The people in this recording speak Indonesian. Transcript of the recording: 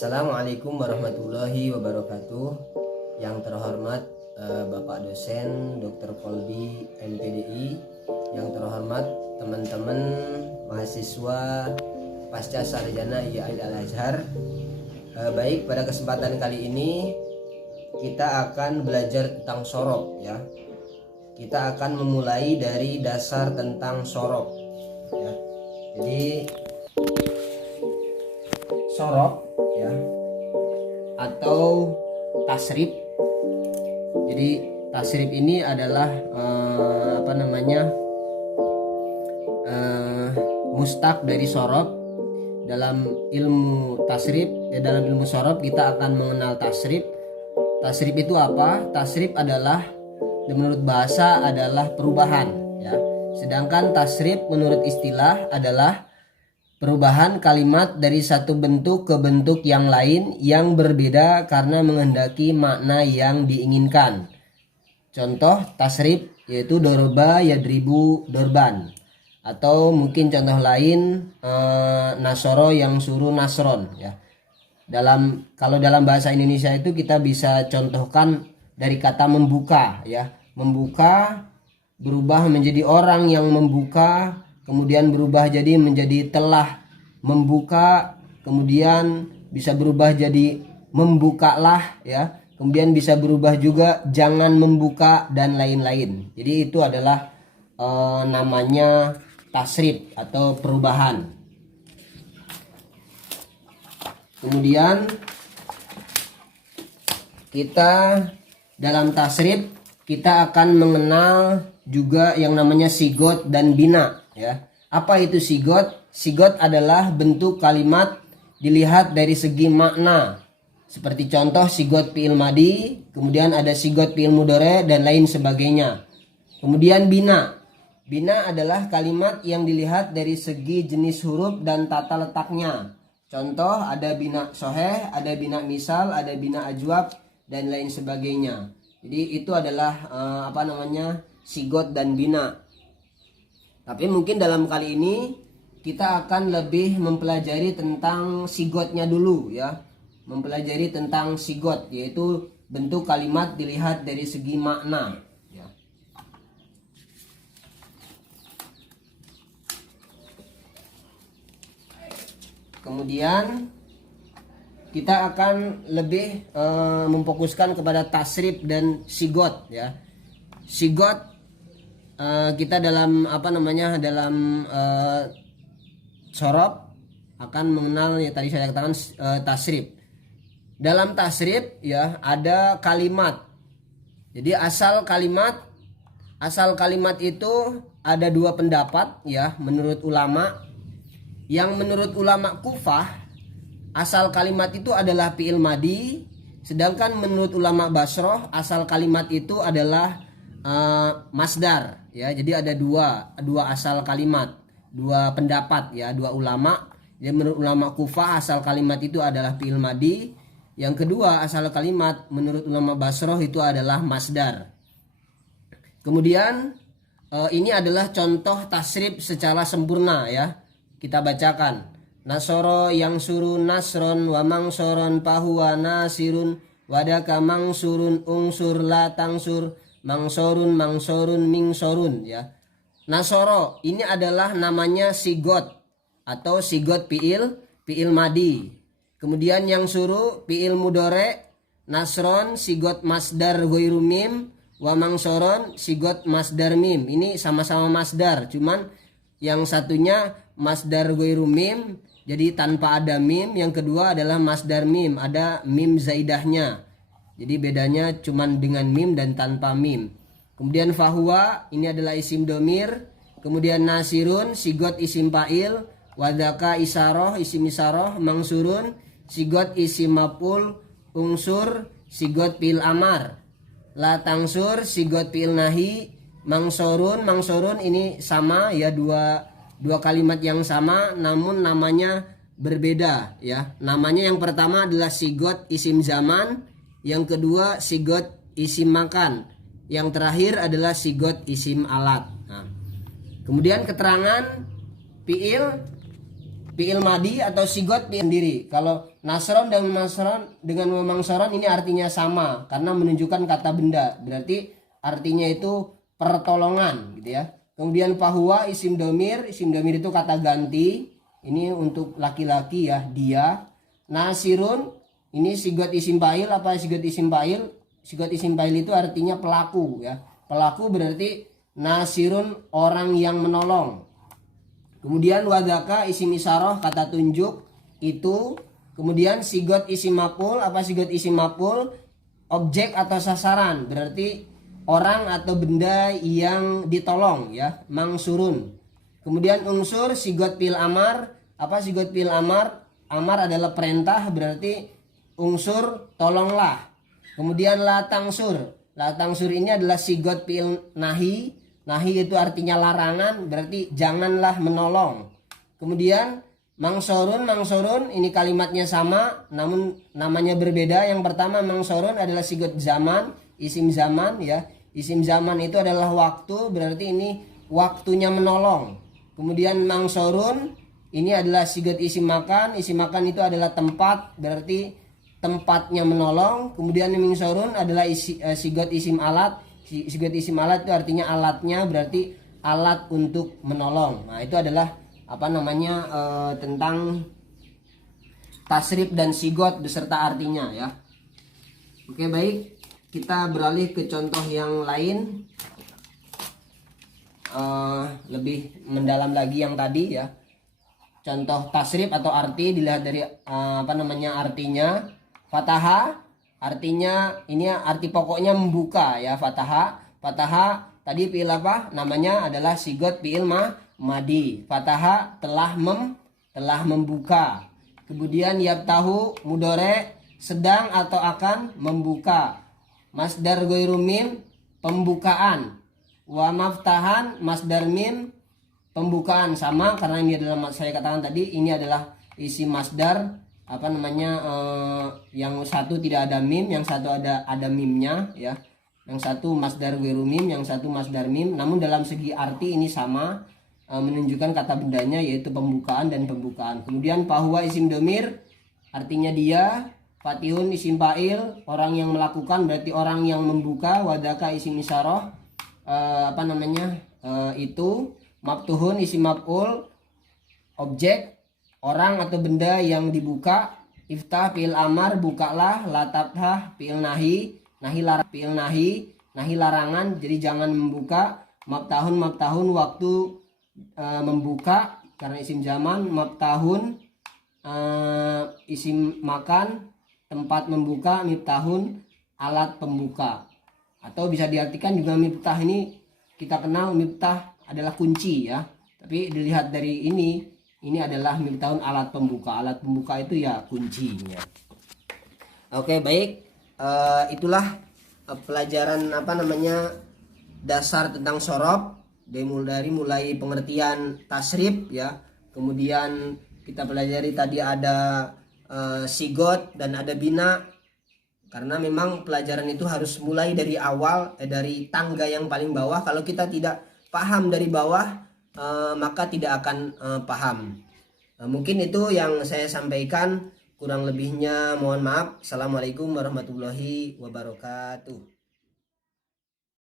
Assalamualaikum warahmatullahi wabarakatuh. Yang terhormat Bapak dosen Dr. Kolbi MPDI, yang terhormat teman-teman mahasiswa pasca sarjana IAIN Al-Azhar. Baik, pada kesempatan kali ini kita akan belajar tentang sorob ya. Kita akan memulai dari dasar tentang sorob ya. Jadi sorob ya atau tasrif. Jadi tasrif ini adalah mustaq dari sorob. Dalam ilmu tasrif dalam ilmu sorob kita akan mengenal tasrif. Tasrif itu apa? Tasrif adalah menurut bahasa adalah perubahan ya. Sedangkan tasrif menurut istilah adalah perubahan kalimat dari satu bentuk ke bentuk yang lain yang berbeda karena menghendaki makna yang diinginkan. Contoh tasrif yaitu doroba yadribu dorban, atau mungkin contoh lain nasoro yang suruh nasron ya. Kalau dalam bahasa Indonesia itu kita bisa contohkan dari kata membuka ya. Membuka berubah menjadi orang yang membuka, kemudian berubah jadi menjadi telah membuka, kemudian bisa berubah jadi membukalah ya, kemudian bisa berubah juga jangan membuka dan lain-lain. Jadi itu adalah namanya tasrif atau perubahan. Kemudian kita dalam tasrif kita akan mengenal juga yang namanya sigot dan bina ya. Apa itu sigot? Sigot adalah bentuk kalimat dilihat dari segi makna. Seperti contoh sigot fi'il madi, kemudian ada sigot fi'il mudhari dan lain sebagainya. Kemudian bina. Bina adalah kalimat yang dilihat dari segi jenis huruf dan tata letaknya. Contoh ada bina soheh, ada bina misal, ada bina ajwab dan lain sebagainya. Jadi itu adalah sigot dan bina. Tapi mungkin dalam kali ini kita akan lebih mempelajari tentang sigotnya dulu ya. Mempelajari tentang sigot, yaitu bentuk kalimat dilihat dari segi makna ya. Kemudian kita akan lebih memfokuskan kepada tasrif dan sigot ya. Sigot kita dalam sorob akan mengenal ya, tadi saya katakan tasrif. Dalam tasrif ya ada kalimat. Jadi asal kalimat itu ada dua pendapat ya menurut ulama. Yang menurut ulama Kufah asal kalimat itu adalah fi'il madi, sedangkan menurut ulama Basroh asal kalimat itu adalah masdar ya. Jadi ada dua asal kalimat, dua pendapat ya, dua ulama. Jadi menurut ulama Kufah asal kalimat itu adalah fi'il madi, yang kedua asal kalimat menurut ulama Basroh itu adalah masdar. Kemudian ini adalah contoh tasrif secara sempurna ya. Kita bacakan. Nasoro yang suruh nasron wa mangsoron pahuwa nasirun wadaka mangsurun ungsur la tangsur mangsorun mingsorun ya. Nasoro ini adalah namanya sigot atau sigot fi'il madi. Kemudian yang suruh fi'il mudhari, nasron sigot masdar ghairu mim, wa mangsoron sigot masdar mim. Ini sama-sama masdar, cuman yang satunya masdar ghairu mim, jadi tanpa ada mim. Yang kedua adalah masdar mim, ada mim zaidahnya. Jadi bedanya cuman dengan mim dan tanpa mim. Kemudian fahuwa ini adalah isim domir. Kemudian nasirun sigot isim fa'il, wadaka isaroh isim isaroh, mangsurun sigot isim maf'ul, unsur sigot fi'il amar, la tangsur sigot fi'il nahi, mangsorun ini sama ya, dua kalimat yang sama namun namanya berbeda ya. Namanya yang pertama adalah sigot isim zaman, yang kedua sigot isim makan, yang terakhir adalah sigot isim alat. Nah, kemudian keterangan fi'il fiil madi atau sigot fiil sendiri. Kalau nasron dan masron dengan memangsoron ini artinya sama karena menunjukkan kata benda. Berarti artinya itu pertolongan gitu ya. Kemudian fahuwa isim domir itu kata ganti. Ini untuk laki-laki ya, dia. Nasirun ini sigot isim fa'il. Apa sigot isim fa'il? Sigot isim fa'il itu artinya pelaku ya. Pelaku berarti nasirun orang yang menolong. Kemudian wadaka isim isyarah kata tunjuk itu. Kemudian sigot isim maf'ul. Apa sigot isim maf'ul? Objek atau sasaran, berarti orang atau benda yang ditolong ya, mangsurun. Kemudian unsur sigot fi'il amar. Apa sigot fi'il amar? Amar adalah perintah, berarti unsur tolonglah. Kemudian la tangsur. La tangsur ini adalah sigot fi'il nahi. Nahi itu artinya larangan, berarti janganlah menolong. Kemudian mangsorun ini kalimatnya sama namun namanya berbeda. Yang pertama mangsorun adalah sigot zaman, isim zaman ya. Isim zaman itu adalah waktu, berarti ini waktunya menolong. Kemudian mangsorun ini adalah sigot isim makan itu adalah tempat, berarti tempatnya menolong. Kemudian mingsorun adalah sigot isim alat. Sigot isim alat itu artinya alatnya, berarti alat untuk menolong. Nah itu adalah tentang tasrif dan sigot beserta artinya ya. Oke, baik, kita beralih ke contoh yang lain, lebih mendalam lagi yang tadi ya. Contoh tasrif atau arti dilihat dari artinya. Fataha artinya ini arti pokoknya membuka ya. Fataha tadi fi'il apa? Namanya adalah sigot fi'il madi. Fataha telah membuka. Kemudian yabtahu mudhore sedang atau akan membuka. Masdar ghairu mim pembukaan. Wa maftahan masdar mim pembukaan, sama karena ini adalah saya katakan tadi ini adalah isi masdar yang satu tidak ada mim, yang satu ada mimnya ya. Yang satu masdar ghairu mim, yang satu masdar mim. Namun dalam segi arti ini sama, menunjukkan kata bendanya yaitu pembukaan dan pembukaan. Kemudian fahuwa isim domir artinya dia. Fatihun isim fa'il orang yang melakukan, berarti orang yang membuka. Wadaka isim isyarah itu. Maftuhun isim maf'ul objek orang atau benda yang dibuka. Iftah fi'il amar bukalah. Latafah fi'il nahi nahi larangan, jadi jangan membuka. Maftahun waktu membuka karena isim zaman. Maftahun isim makan tempat membuka. Miftahun alat pembuka. Atau bisa diartikan juga miftah ini kita kenal miftah adalah kunci ya. Tapi dilihat dari ini adalah miftahun alat pembuka. Alat pembuka itu ya kuncinya. Oke, baik. Itulah pelajaran dasar tentang sorob dari mulai pengertian tasrif ya. Kemudian kita pelajari tadi ada sigot dan ada bina. Karena memang pelajaran itu harus mulai dari awal, dari tangga yang paling bawah. Kalau kita tidak paham dari bawah, maka tidak akan paham. Mungkin itu yang saya sampaikan. Kurang lebihnya mohon maaf. Assalamualaikum warahmatullahi wabarakatuh.